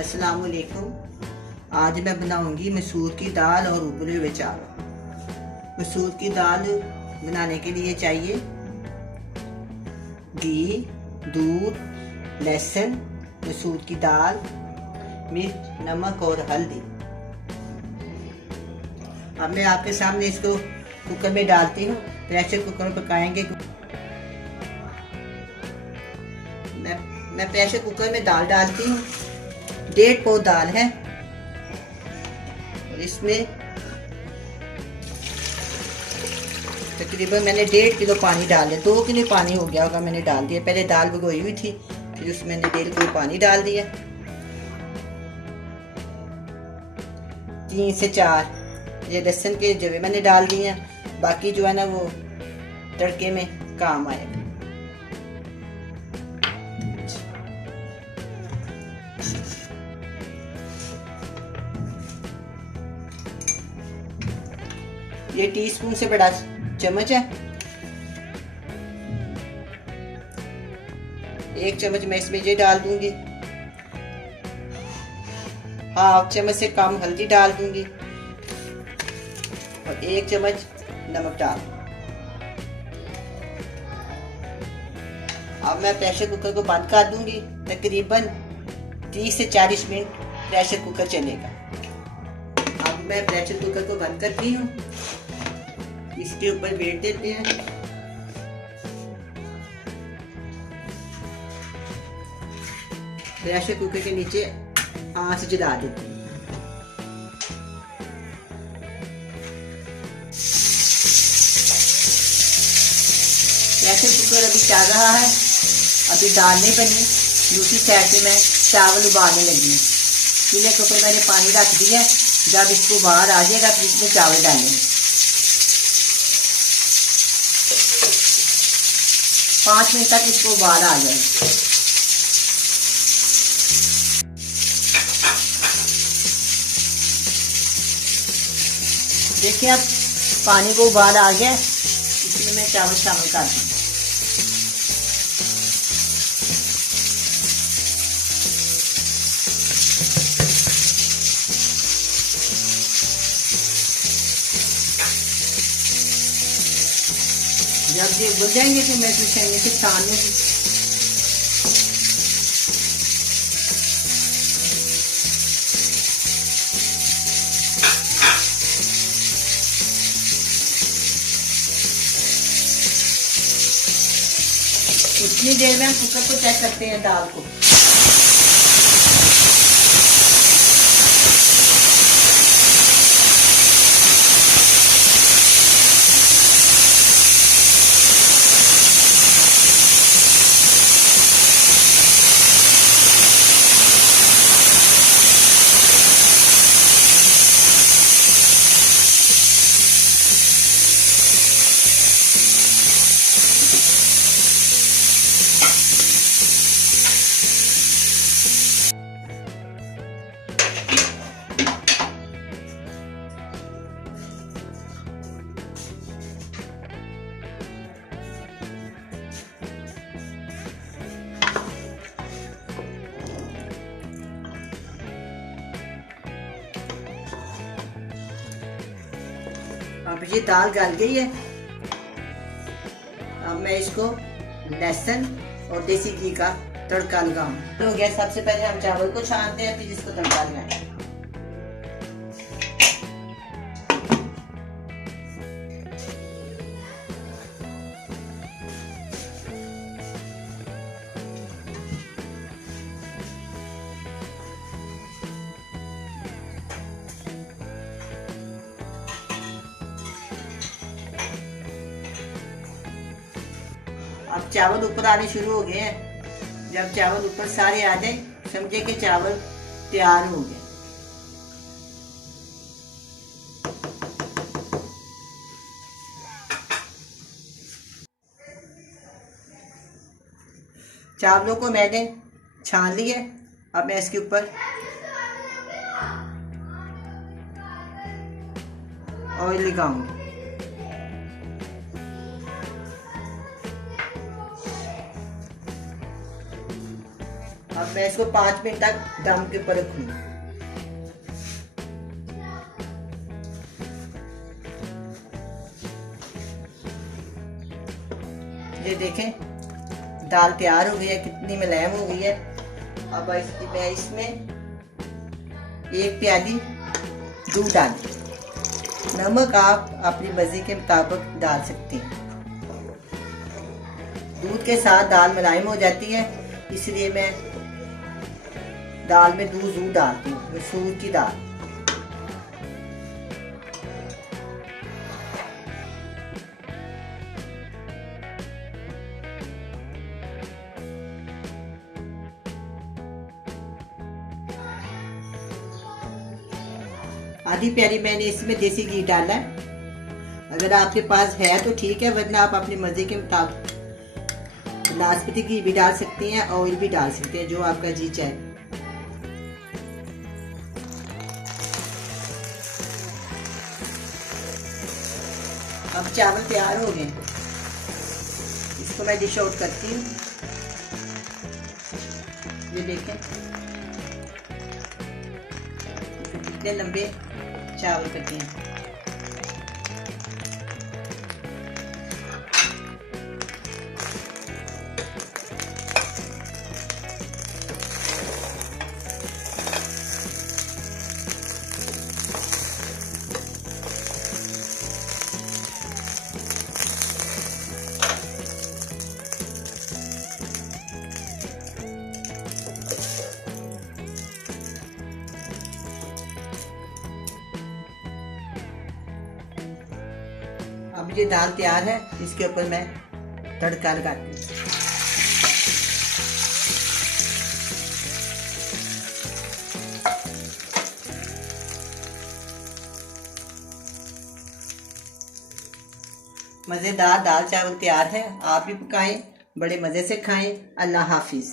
अस्सलाम वालेकुम। आज मैं बनाऊंगी मसूर की दाल और उबले हुए चावल। मसूर की दाल बनाने के लिए चाहिए घी, दूध, लहसुन, मसूर की दाल, मिर्च, नमक और हल्दी। अब मैं आपके सामने इसको कुकर में डालती हूँ। प्रेशर कुकर में पकाएंगे। मैं प्रेशर कुकर में दाल डालती हूँ। 1.5 पौ दाल है और इसमें तकरीबन मैंने 1.5 किलो पानी डाल दिया। 2 किलो पानी हो गया होगा, मैंने डाल दिया। पहले दाल भिगोई हुई थी, फिर उसमें मैंने 1.5 किलो पानी डाल दिया। 3 से 4 ये लहसुन के जवे मैंने डाल दिए। बाकी जो है ना वो तड़के में काम आएगा। ये टीस्पून से बड़ा चम्मच है। 1 चम्मच मैं इसमें ये डाल दूंगी। हाफ चम्मच से कम हल्दी डाल दूंगी और 1 चम्मच नमक डाल। अब मैं प्रेशर कुकर को बंद कर दूंगी। तकरीबन 30 से 40 मिनट प्रेशर कुकर चलेगा। अब मैं प्रेशर कुकर को बंद करती हूँ। इसके ऊपर बैठ देते हैं। प्रेशर कुकर के नीचे आंच जला देते हैं। प्रेशर कुकर अभी चल रहा है, अभी दाल नहीं बनी। दूसरी साइड पे मैं चावल उबालने लगी हूँ। चूल्हे के ऊपर मैंने पानी रख दिया। जब इसको बाहर आ जाएगा फिर इसमें चावल डालेंगे। 5 मिनट तक इसको उबाल आ जाए। देखिए अब पानी को उबाल आ गया। इसमें मैं चावल शामिल कर दूँ। जब ये उबल जाएंगे तो मैं इसमें छन्नी से छान लूंगी। उतनी देर में हम कुकर को चेक करते हैं दाल को। अब ये दाल गल गई है। अब मैं इसको लहसुन और देसी घी का तड़का लगाऊं। तो गया सबसे पहले हम चावल को छानते हैं, फिर इसको तड़का लगाएं। अब चावल ऊपर आने शुरू हो गए हैं। जब चावल ऊपर सारे आ जाए समझे कि चावल तैयार हो गए। चावलों को मैंने छान लिया। अब मैं इसके ऊपर ऑयल लगाऊंगी। अब मैं इसको 5 मिनट तक दम के ऊपर रखूंगी। ये देखें दाल तैयार हो गई है, कितनी मुलायम हो गई है। अब मैं इसमें 1 प्याली दूध डाल, नमक आप अपनी मर्जी के मुताबिक डाल सकते हैं। दूध के साथ दाल मुलायम हो जाती है, इसलिए मैं दाल में दूध डालती हूँ, मसूर की दाल। आधी प्याली मैंने इसमें देसी घी डाला है। अगर आपके पास है तो ठीक है, वरना आप अपनी मर्जी के मुताबिक नाशपाती घी भी डाल सकते हैं, ऑयल भी डाल सकते हैं, जो आपका जी चाहे। अब चावल तैयार हो गए, इसको मैं डिश आउट करती हूँ। ये देखें कितने लंबे चावल कटे हैं। अब ये दाल तैयार है, इसके ऊपर मैं तड़का लगाती हूँ। मज़ेदार दाल चावल तैयार है, आप भी पकाएं, बड़े मज़े से खाएं। अल्लाह हाफिज़।